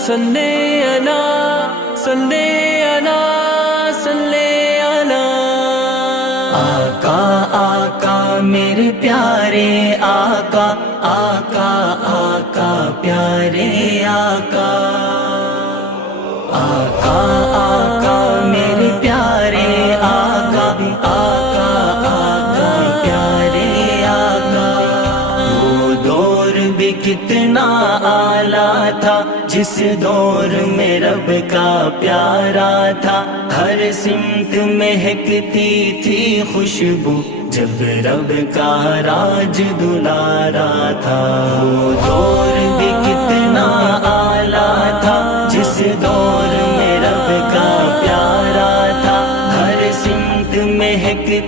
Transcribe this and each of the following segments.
صلی علی صلی علی صلی علی آقا آقا میرے پیارے آقا آقا آقا پیارے آقا آقا آقا میرے پیارے آقا آقا آقا پیارے آقا وہ دور بھی کتنا اعلیٰ تھا جس دور میں رب کا پیارا تھا ہر سمت مہکتی تھی خوشبو جب رب کا راج دلارا تھا وہ دور بھی کتنا اعلیٰ تھا جس دور میں رب کا پیارا تھا ہر سمت مہکتی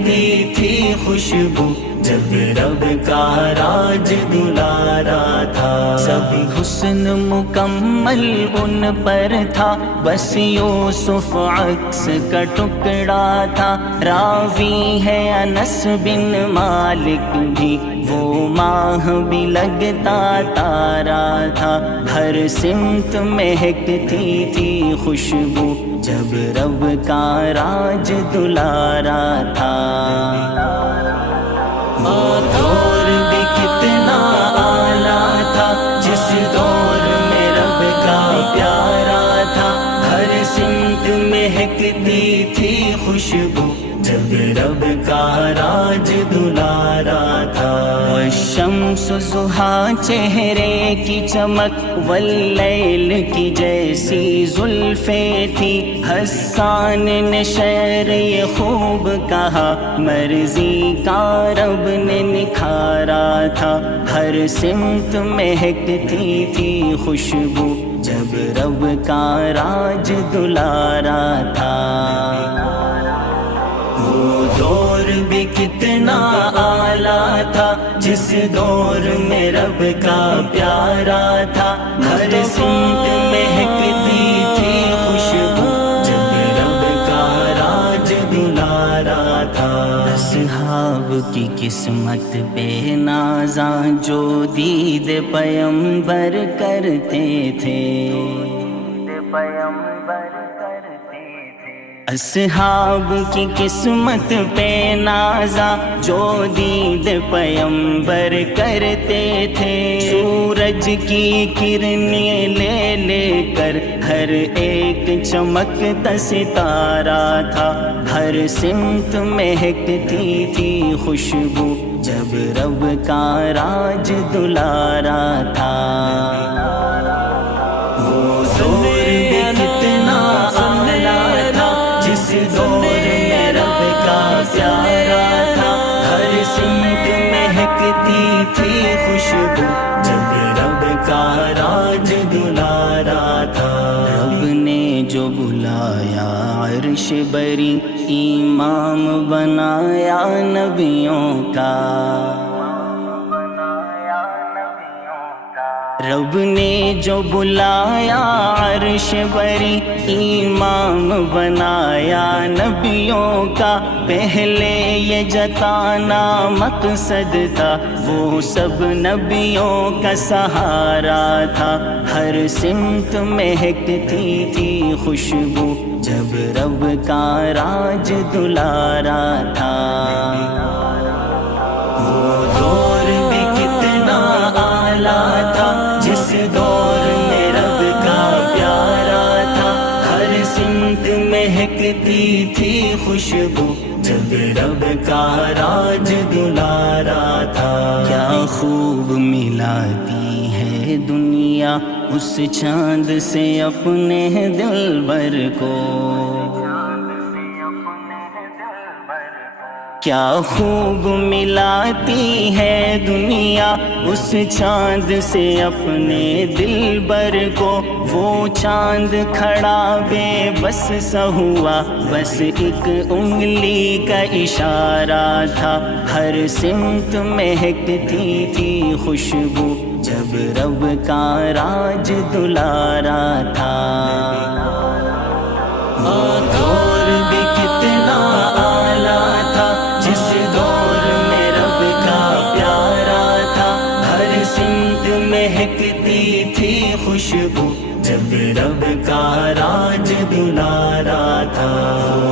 تھی خوشبو جب رب کا راج دلارا تھا سب حسن مکمل ان پر تھا بس یوسف عکس کا ٹکڑا تھا راوی ہے انس بن مالک بھی وہ ماہ بھی لگتا تارا تھا ہر سمت مہکتی تھی خوشبو جب رب کا راج دلارا تھا وہ دور بھی کتنا اعلیٰ تھا جس دور میں رب کا پیارا تھا ہر سمت مہکتی تھی خوشبو جب رب کا راج دلارا تھا والشمس ضحیٰ چہرے کی چمک واللیل کی جیسی زلفیں تھی حسان نے شعر یہ خوب کہا مرضی کا رب نے نکھارا تھا ہر سمت مہکتی تھی خوشبو جب رب کا راج دلارا تھا وہ دور بھی کتنا اعلیٰ تھا جس دور میں رب کا پیارا تھا ہر سمت مہکتی تھی خوشبو جب رب کا راج دلارا تھا اصحاب کی قسمت بے نازاں جو دید پیمبر کرتے تھے اصحاب کی قسمت پہ نازا جو دید پیمبر کرتے تھے سورج کی کرنیں لے لے کر ہر ایک چمکتا ستارہ تھا ہر سمت مہکتی تھی خوشبو جب رب کا راج دلارا تھا وہ دور بھی کتنا اعلیٰ تھا جس دور میں رب کا پیارا تھا ہر سمت مہکتی تھی خوشبو جب رب کا راج دلارا تھا رب نے جو بلایا عرش بری امام بنایا نبیوں کا رب نے جو بلایا عرش بری امام بنایا نبیوں کا پہلے یہ جتانا مقصد تھا وہ سب نبیوں کا سہارا تھا ہر سمت مہکتی تھی خوشبو جب رب کا راج دلارا تھا وہ دور بھی کتنا اعلیٰ تھا جس دور میں رب کا پیارا تھا ہر سمت مہکتی تھی خوشبو جب رب کا راج دلارا تھا کیا خوب ملاتی ہے دنیا اس چاند سے اپنے دلبر کو کیا خوب ملاتی ہے دنیا اس چاند سے اپنے دلبر کو وہ چاند کھڑا بے بس سا ہوا بس ایک انگلی کا اشارہ تھا ہر سمت مہکتی تھی خوشبو جب رب کا راج دلارا تھا وہ دور بھی کتنا اعلیٰ تھا جس دور میں رب کا پیارا تھا ہر سمت مہکتی تھی تھی خوشبو جب رب کا راج دلارا تھا.